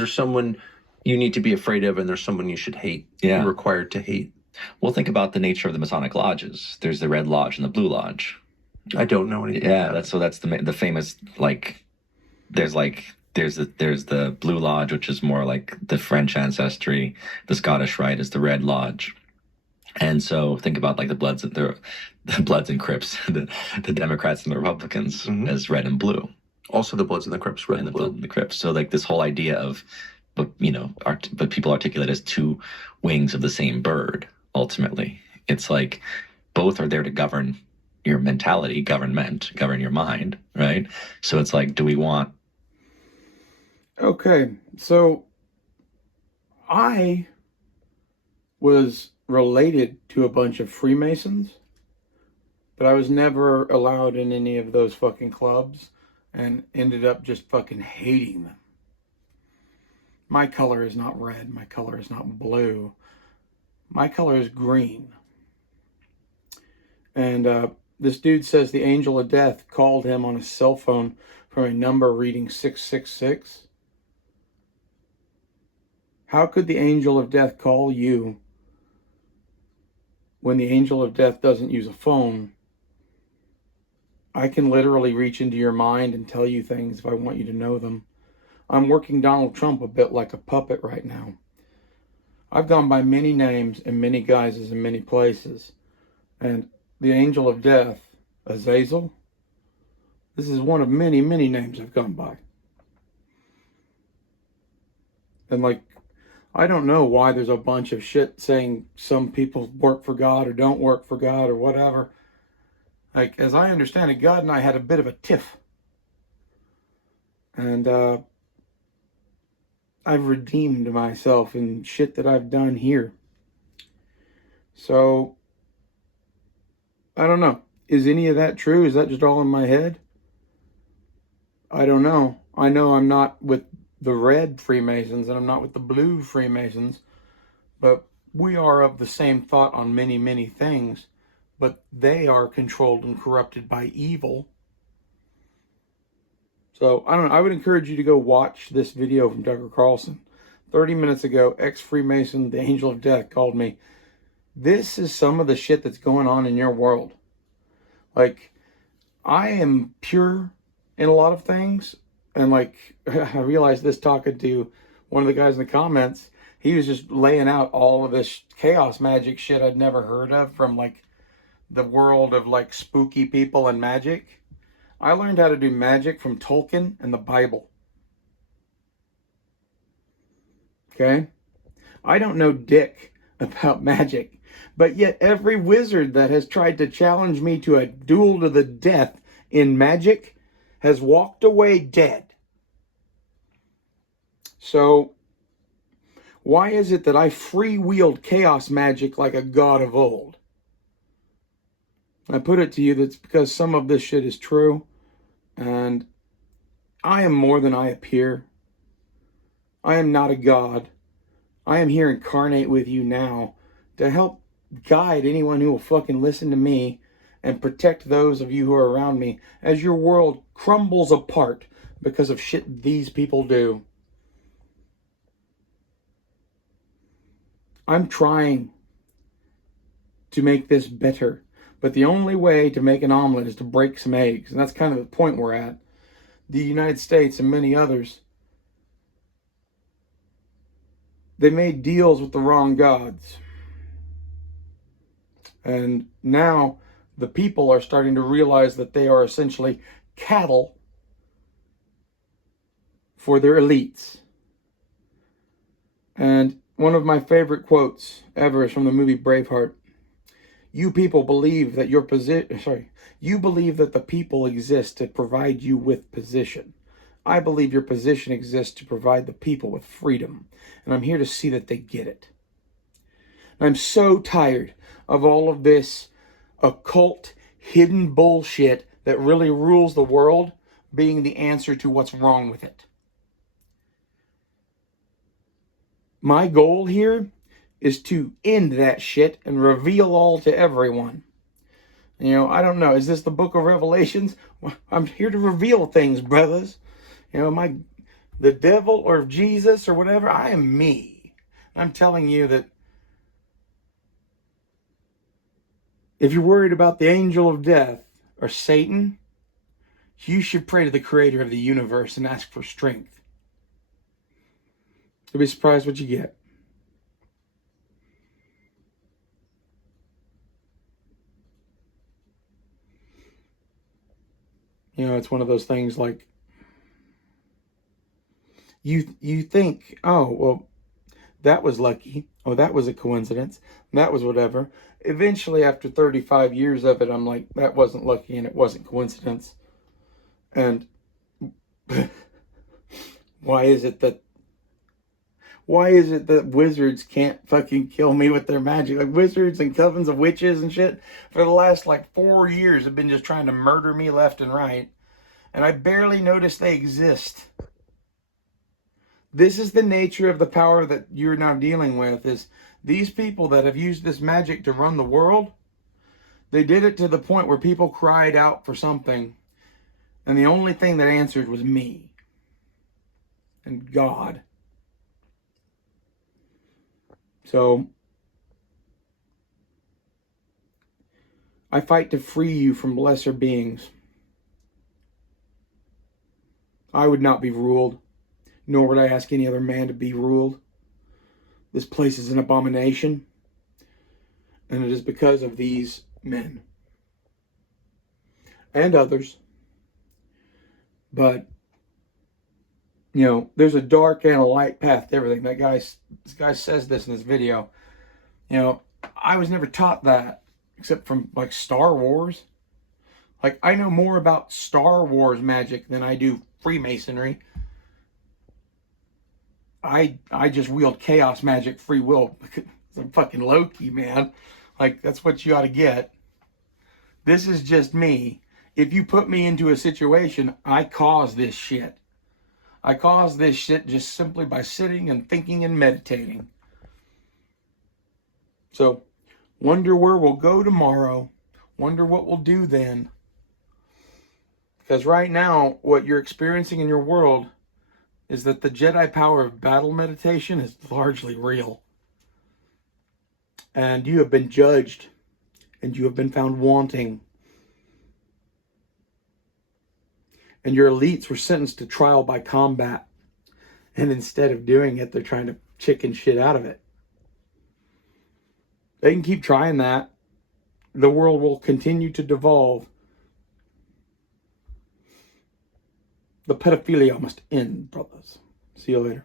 there's someone you need to be afraid of, and there's someone you should hate. Yeah. You're required to hate. Well, think about the nature of the Masonic lodges. There's the Red Lodge and the Blue Lodge. I don't know anything. Yeah, that's the famous, like, there's the Blue Lodge, which is more like the French ancestry. The Scottish Rite is the Red Lodge. And so think about like the Bloods and Crips, the Democrats and the Republicans as red and blue. Also the Bloods and the Crips, red and the blue. Blood and the Crips. So like this whole idea of, but people articulate as two wings of the same bird. Ultimately, it's like both are there to govern your mentality, govern your mind, right? So it's like, do we want? Okay, so I was related to a bunch of Freemasons, but I was never allowed in any of those fucking clubs and ended up just fucking hating them. My color is not red. My color is not blue. My color is green. And this dude says the angel of death called him on his cell phone from a number reading 666. How could the angel of death call you when the angel of death doesn't use a phone? I can literally reach into your mind and tell you things if I want you to know them. I'm working Donald Trump a bit like a puppet right now. I've gone by many names and many guises in many places. And the angel of death, Azazel, this is one of many, many names I've gone by. And like, I don't know why there's a bunch of shit saying some people work for God or don't work for God or whatever. Like, as I understand it, God and I had a bit of a tiff. And I've redeemed myself in shit that I've done here. So, I don't know. Is any of that true? Is that just all in my head? I don't know. I know I'm not with the red Freemasons and I'm not with the blue Freemasons, but we are of the same thought on many, many things, but they are controlled and corrupted by evil. So, I don't know. I would encourage you to go watch this video from Tucker Carlson. 30 minutes ago, ex-Freemason, the angel of death, called me. This is some of the shit that's going on in your world. Like, I am pure in a lot of things. And like, I realized this talking to one of the guys in the comments. He was just laying out all of this chaos magic shit I'd never heard of from like the world of like spooky people and magic. I learned how to do magic from Tolkien and the Bible. Okay? I don't know dick about magic, but yet every wizard that has tried to challenge me to a duel to the death in magic has walked away dead. So, why is it that I freewheeled chaos magic like a god of old? I put it to you that's because some of this shit is true. And I am more than I appear. I am not a god. I am here incarnate with you now to help guide anyone who will fucking listen to me and protect those of you who are around me as your world crumbles apart because of shit these people do. I'm trying to make this better. But the only way to make an omelet is to break some eggs. And that's kind of the point we're at. The United States and many others, they made deals with the wrong gods. And now the people are starting to realize that they are essentially cattle for their elites. And one of my favorite quotes ever is from the movie Braveheart. You people believe that you believe that the people exist to provide you with position. I believe your position exists to provide the people with freedom. And I'm here to see that they get it. And I'm so tired of all of this occult, hidden bullshit that really rules the world being the answer to what's wrong with it. My goal here is to end that shit and reveal all to everyone. You know, I don't know. Is this the book of Revelations? Well, I'm here to reveal things, brothers. You know, the devil or Jesus or whatever. I am me. I'm telling you that if you're worried about the angel of death or Satan, you should pray to the creator of the universe and ask for strength. You'll be surprised what you get. You know, it's one of those things like you think, oh, well, that was lucky. Oh, that was a coincidence. That was whatever. Eventually, after 35 years of it, I'm like, that wasn't lucky and it wasn't coincidence. And why is it that wizards can't fucking kill me with their magic? Like, wizards and covens of witches and shit for the last like 4 years have been just trying to murder me left and right. And I barely notice they exist. This is the nature of the power that you're now dealing with, is these people that have used this magic to run the world. They did it to the point where people cried out for something, and the only thing that answered was me and God. So I fight to free you from lesser beings. I would not be ruled, nor would I ask any other man to be ruled. This place is an abomination, and it is because of these men and others. But, you know, there's a dark and a light path to everything. This guy says this in this video. You know, I was never taught that except from like Star Wars. Like, I know more about Star Wars magic than I do Freemasonry. I just wield chaos magic free will. I'm fucking Loki, man. Like, that's what you ought to get. This is just me. If you put me into a situation, I cause this shit. I cause this shit just simply by sitting and thinking and meditating. So, wonder where we'll go tomorrow. Wonder what we'll do then. Because right now, what you're experiencing in your world is that the Jedi power of battle meditation is largely real. And you have been judged, and you have been found wanting. And your elites were sentenced to trial by combat. And instead of doing it, they're trying to chicken shit out of it. They can keep trying that. The world will continue to devolve. The pedophilia must end, brothers. See you later.